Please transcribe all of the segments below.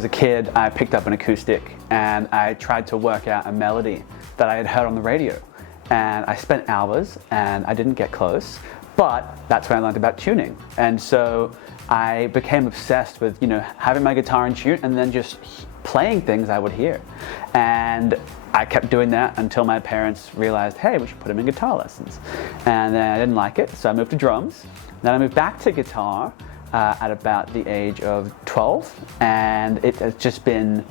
was a kid, I picked up an acoustic and I tried to work out a melody that I had heard on the radio. And I spent hours and I didn't get close, but that's when I learned about tuning. And so I became obsessed with, having my guitar in tune and then just playing things I would hear. And I kept doing that until my parents realized, hey, we should put him in guitar lessons. And then I didn't like it, so I moved to drums. Then I moved back to guitar at about the age of 12, and it has just been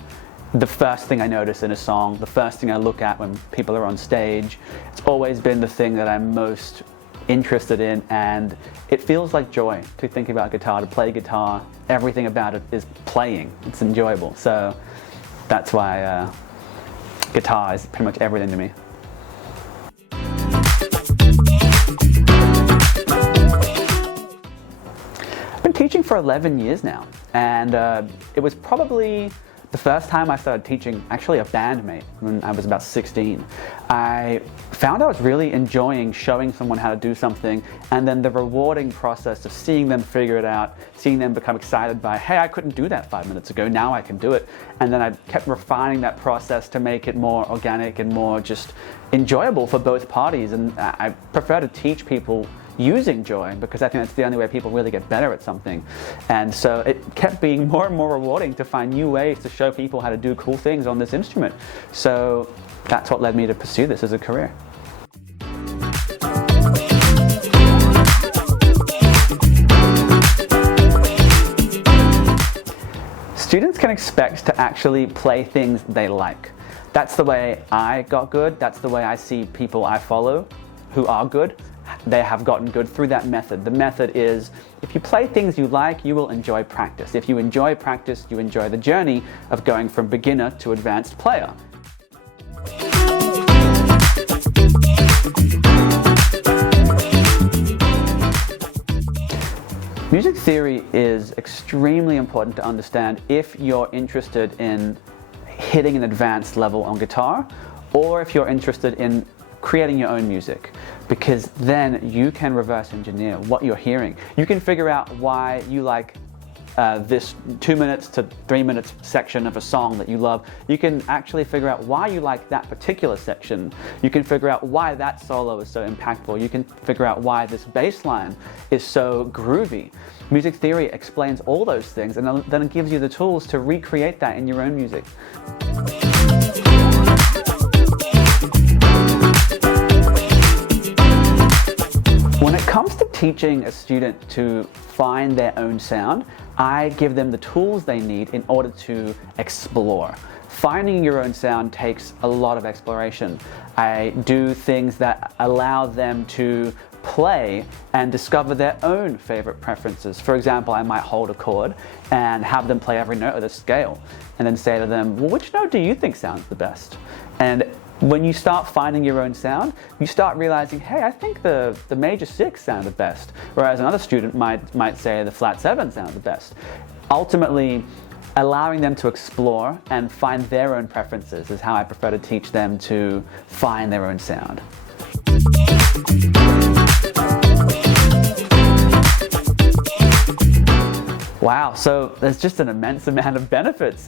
the first thing I notice in a song, the first thing I look at when people are on stage. It's always been the thing that I'm most interested in, and it feels like joy to think about guitar, to play guitar. Everything about it is playing. It's enjoyable. So that's why guitar is pretty much everything to me. I've been teaching for 11 years now, and it was probably the first time I started teaching actually a bandmate when I was about 16. I found I was really enjoying showing someone how to do something, and then the rewarding process of seeing them figure it out, seeing them become excited by, hey, I couldn't do that 5 minutes ago, now I can do it. And then I kept refining that process to make it more organic and more just enjoyable for both parties. And I prefer to teach people using joy, because I think that's the only way people really get better at something. And so it kept being more and more rewarding to find new ways to show people how to do cool things on this instrument. So that's what led me to pursue this as a career. Students can expect to actually play things they like. That's the way I got good. That's the way I see people I follow who are good. They have gotten good through that method. The method is, if you play things you like, you will enjoy practice. If you enjoy practice, you enjoy the journey of going from beginner to advanced player. Music theory is extremely important to understand if you're interested in hitting an advanced level on guitar, or if you're interested in creating your own music, because then you can reverse engineer what you're hearing. You can figure out why you like this 2 minutes to 3 minutes section of a song that you love. You can actually figure out why you like that particular section. You can figure out why that solo is so impactful. You can figure out why this bass line is so groovy. Music theory explains all those things, and then it gives you the tools to recreate that in your own music. When it comes to teaching a student to find their own sound, I give them the tools they need in order to explore. Finding your own sound takes a lot of exploration. I do things that allow them to play and discover their own favorite preferences. For example, I might hold a chord and have them play every note of the scale, and then say to them, well, which note do you think sounds the best? And when you start finding your own sound, you start realizing, hey, I think the major 6 sounded best, whereas another student might say the flat 7 sounded the best. Ultimately, allowing them to explore and find their own preferences is how I prefer to teach them to find their own sound. Wow, so there's just an immense amount of benefits.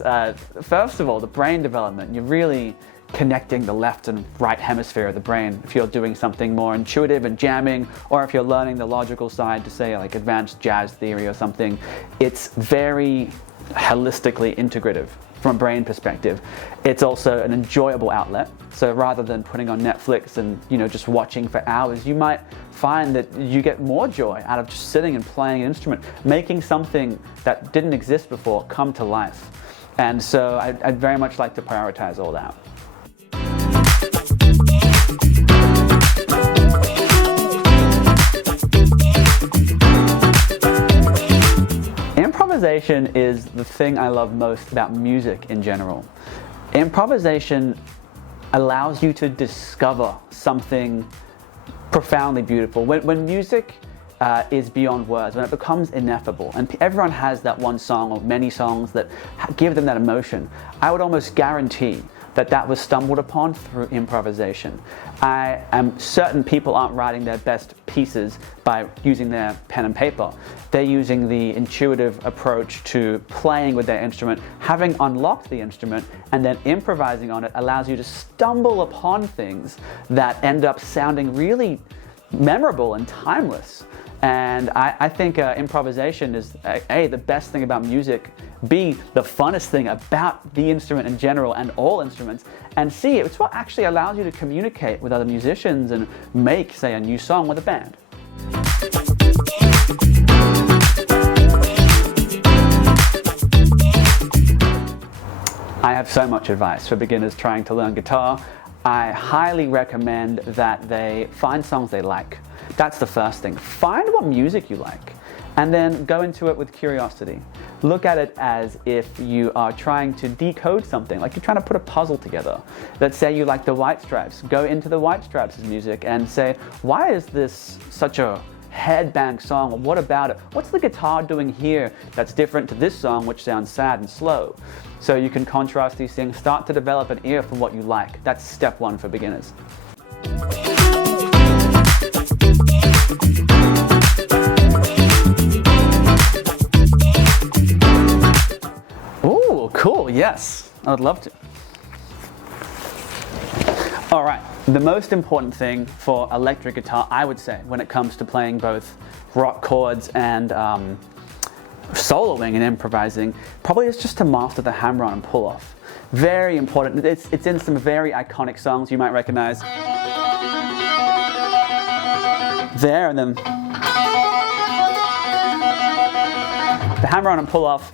First of all, the brain development. You're really connecting the left and right hemisphere of the brain. If you're doing something more intuitive and jamming, or if you're learning the logical side to say like advanced jazz theory or something, it's very holistically integrative from a brain perspective. It's also an enjoyable outlet. So rather than putting on Netflix and just watching for hours, you might find that you get more joy out of just sitting and playing an instrument, making something that didn't exist before come to life. And so I'd very much like to prioritize all that. Improvisation is the thing I love most about music in general. Improvisation allows you to discover something profoundly beautiful. When music is beyond words, when it becomes ineffable, and everyone has that one song or many songs that give them that emotion, I would almost guarantee that was stumbled upon through improvisation. I am certain people aren't writing their best pieces by using their pen and paper. They're using the intuitive approach to playing with their instrument, having unlocked the instrument, and then improvising on it allows you to stumble upon things that end up sounding really memorable and timeless. And I think improvisation is A, the best thing about music, B, the funnest thing about the instrument in general and all instruments, and C, it's what actually allows you to communicate with other musicians and make, say, a new song with a band. I have so much advice for beginners trying to learn guitar. I highly recommend that they find songs they like. That's the first thing. Find what music you like, and then go into it with curiosity. Look at it as if you are trying to decode something, like you're trying to put a puzzle together. Let's say you like the White Stripes. Go into the White Stripes' music and say, why is this such a headbang song? What about it? What's the guitar doing here that's different to this song, which sounds sad and slow? So you can contrast these things, start to develop an ear for what you like. That's step one for beginners. Ooh, cool, yes, I would love to. All right, the most important thing for electric guitar, I would say, when it comes to playing both rock chords and soloing and improvising, probably is just to master the hammer-on and pull-off. Very important. It's in some very iconic songs you might recognize. There, and then the hammer-on and pull-off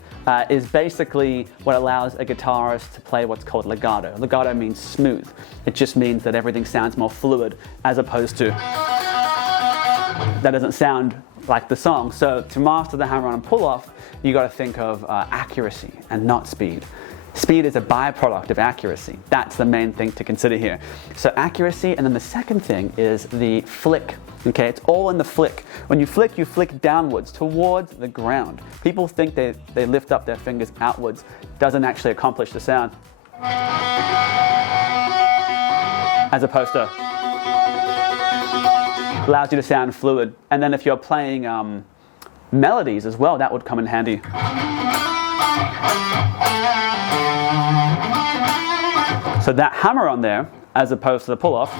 is basically what allows a guitarist to play what's called legato. Legato means smooth. It just means that everything sounds more fluid, as opposed to that doesn't sound like the song. So to master the hammer-on and pull-off, you got to think of accuracy and not speed. Speed is a byproduct of accuracy. That's the main thing to consider here. So accuracy, and then the second thing is the flick. Okay, it's all in the flick. When you flick downwards towards the ground. People think they lift up their fingers outwards. Doesn't actually accomplish the sound. As opposed to allows you to sound fluid. And then if you're playing melodies as well, that would come in handy. So that hammer on there, as opposed to the pull-off,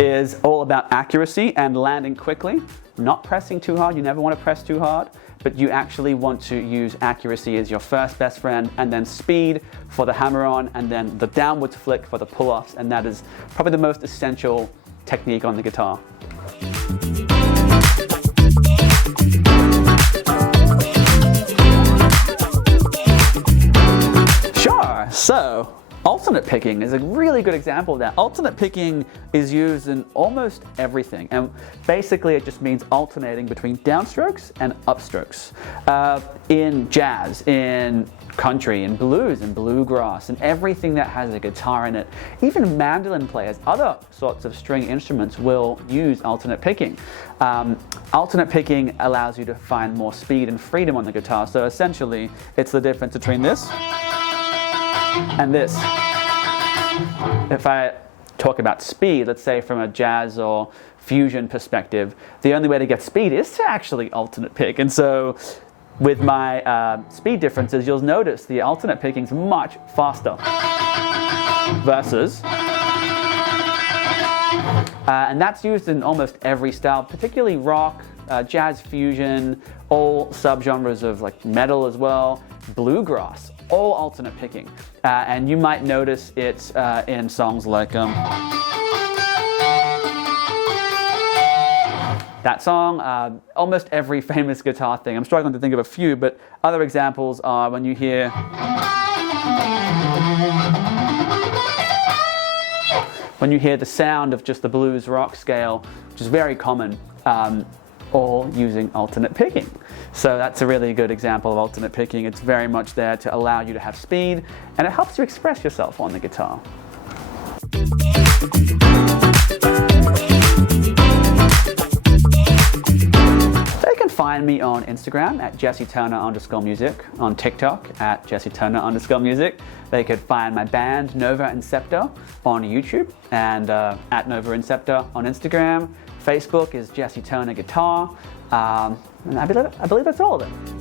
is all about accuracy and landing quickly, not pressing too hard. You never want to press too hard, but you actually want to use accuracy as your first best friend, and then speed for the hammer-on, and then the downwards flick for the pull-offs, and that is probably the most essential technique on the guitar. Sure, so alternate picking is a really good example of that. Alternate picking is used in almost everything, and basically it just means alternating between downstrokes and upstrokes. In jazz, in country, in blues, in bluegrass, and everything that has a guitar in it. Even mandolin players, other sorts of string instruments will use alternate picking. Alternate picking allows you to find more speed and freedom on the guitar, so essentially it's the difference between this and this. If I talk about speed, let's say from a jazz or fusion perspective, the only way to get speed is to actually alternate pick. And so with my speed differences, you'll notice the alternate picking is much faster versus, and that's used in almost every style, particularly rock, jazz fusion, all subgenres of like metal as well, bluegrass, all alternate picking. And you might notice it in songs like that song, almost every famous guitar thing. I'm struggling to think of a few, but other examples are when you hear the sound of just the blues rock scale, which is very common, all using alternate picking. So that's a really good example of alternate picking. It's very much there to allow you to have speed, and it helps you express yourself on the guitar. They can find me on Instagram at @JesseTurner_music, on TikTok at @JesseTurner_music. They could find my band Nova and Scepter on YouTube and at Nova and Scepter on Instagram. Facebook is Jesse Turner Guitar. And I believe that's all of it.